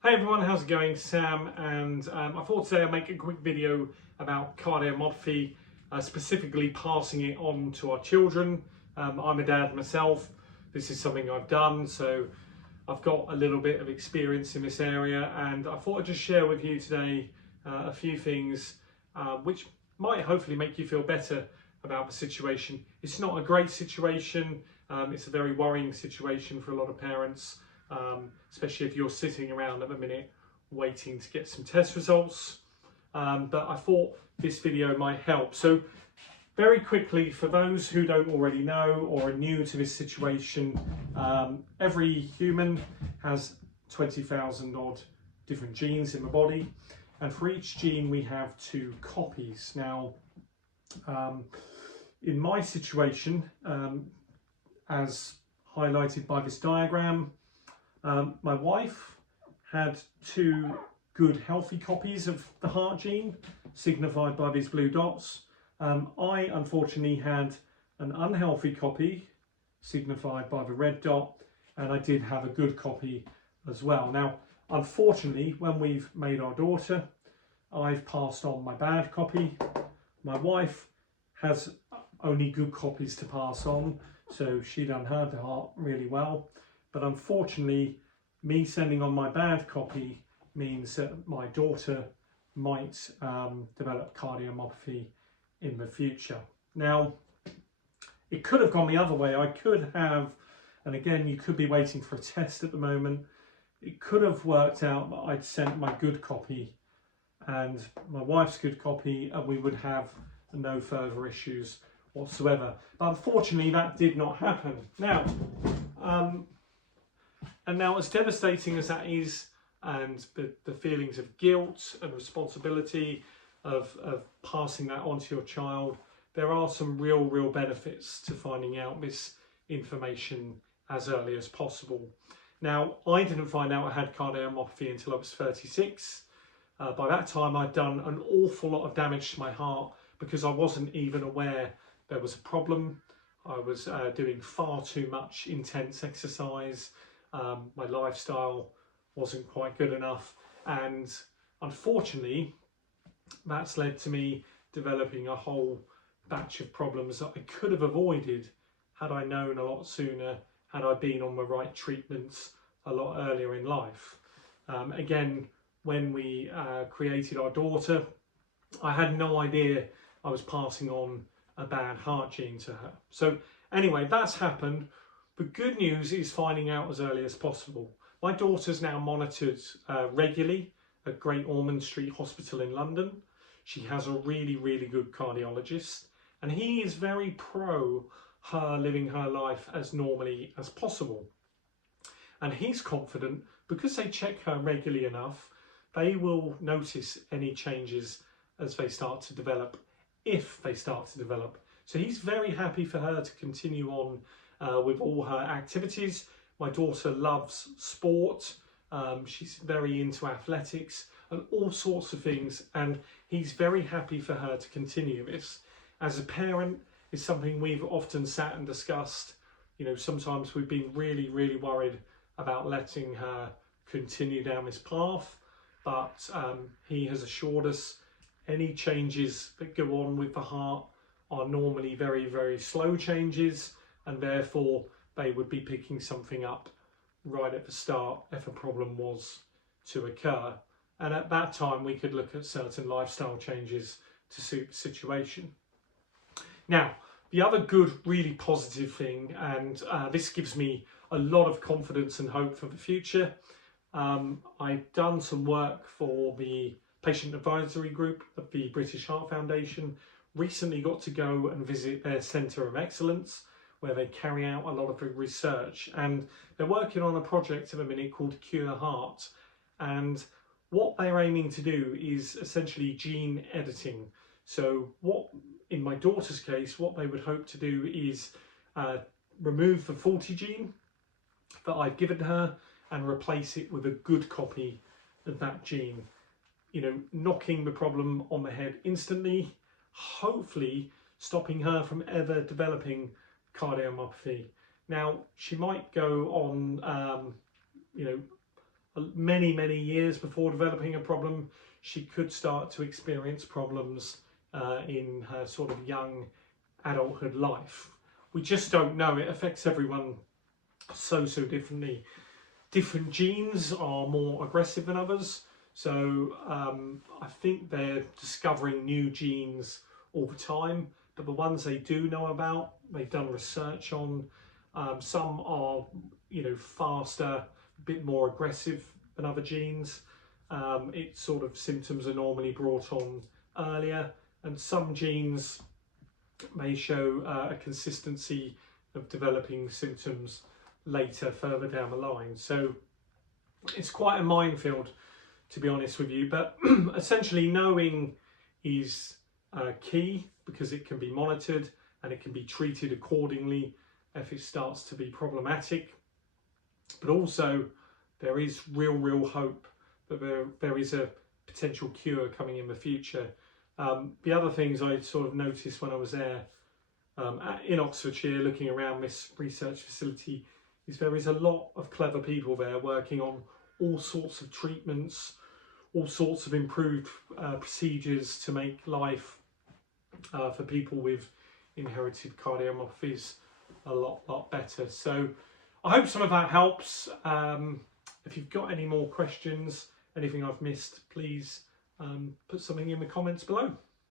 Hey everyone, how's it going? Sam, and I thought today I'd make a quick video about cardiomyopathy, specifically passing it on to our children. I'm a dad myself. This is something I've done, so I've got a little bit of experience in this area, and I thought I'd just share with you today a few things which might hopefully make you feel better about the situation. It's not a great situation. It's a very worrying situation for a lot of parents. Especially if you're sitting around at the minute waiting to get some test results. But I thought this video might help. So very quickly, for those who don't already know or are new to this situation, every human has 20,000 odd different genes in the body, and for each gene we have 2 copies. Now, in my situation, as highlighted by this diagram, my wife had 2 good healthy copies of the heart gene, signified by these blue dots. I unfortunately had an unhealthy copy, signified by the red dot, and I did have a good copy as well. Now, unfortunately, when we've made our daughter, I've passed on my bad copy. My wife has only good copies to pass on, so she done her heart really well. But unfortunately, me sending on my bad copy means that my daughter might develop cardiomyopathy in the future. Now, it could have gone the other way. I could have, and again, you could be waiting for a test at the moment. It could have worked out that I'd sent my good copy and my wife's good copy, and we would have no further issues whatsoever. But unfortunately, that did not happen. Now, as devastating as that is, and the feelings of guilt and responsibility of passing that on to your child, there are some real benefits to finding out this information as early as possible. Now, I didn't find out I had cardiomyopathy until I was 36. By that time, I'd done an awful lot of damage to my heart because I wasn't even aware there was a problem. I was doing far too much intense exercise. My lifestyle wasn't quite good enough, and unfortunately that's led to me developing a whole batch of problems that I could have avoided had I known a lot sooner, had I been on the right treatments a lot earlier in life. Again, when we created our daughter, I had no idea I was passing on a bad heart gene to her. So anyway, that's happened. The good news is finding out as early as possible. My daughter's now monitored regularly at Great Ormond Street Hospital in London. She has a really good cardiologist, and he is very pro her living her life as normally as possible. And he's confident because they check her regularly enough, they will notice any changes as they start to develop, if they start to develop. So he's very happy for her to continue on with all her activities. My daughter loves sport. She's very into athletics and all sorts of things, and he's very happy for her to continue this. As a parent, it's something we've often sat and discussed. You know, sometimes we've been really worried about letting her continue down this path, but he has assured us any changes that go on with the heart are normally very slow changes, and therefore they would be picking something up right at the start if a problem was to occur. And at that time we could look at certain lifestyle changes to suit the situation. Now, the other good, really positive thing, and this gives me a lot of confidence and hope for the future, I've done some work for the patient advisory group of the British Heart Foundation. Recently got to go and visit their Centre of Excellence, where they carry out a lot of the research, and they're working on a project at the minute called Cure Heart. And what they're aiming to do is essentially gene editing. So what, in my daughter's case, what they would hope to do is remove the faulty gene that I've given her and replace it with a good copy of that gene. You know, knocking the problem on the head instantly, hopefully stopping her from ever developing cardiomyopathy. Now, she might go on, many years before developing a problem, she could start to experience problems in her sort of young adulthood life. We just don't know. It affects everyone so differently. Different genes are more aggressive than others, so I think they're discovering new genes all the time, but the ones they do know about, they've done research on. Some are, faster, a bit more aggressive than other genes. It's sort of symptoms are normally brought on earlier, and some genes may show a consistency of developing symptoms later, further down the line. So it's quite a minefield, to be honest with you, but essentially knowing is key, because it can be monitored and it can be treated accordingly if it starts to be problematic. But also there is real hope that there is a potential cure coming in the future. The other things I sort of noticed when I was there in Oxfordshire, looking around this research facility, is there is a lot of clever people there working on all sorts of treatments, all sorts of improved procedures to make life for people with inherited cardiomyopathies a lot better. So I hope some of that helps. If you've got any more questions, anything I've missed, please put something in the comments below.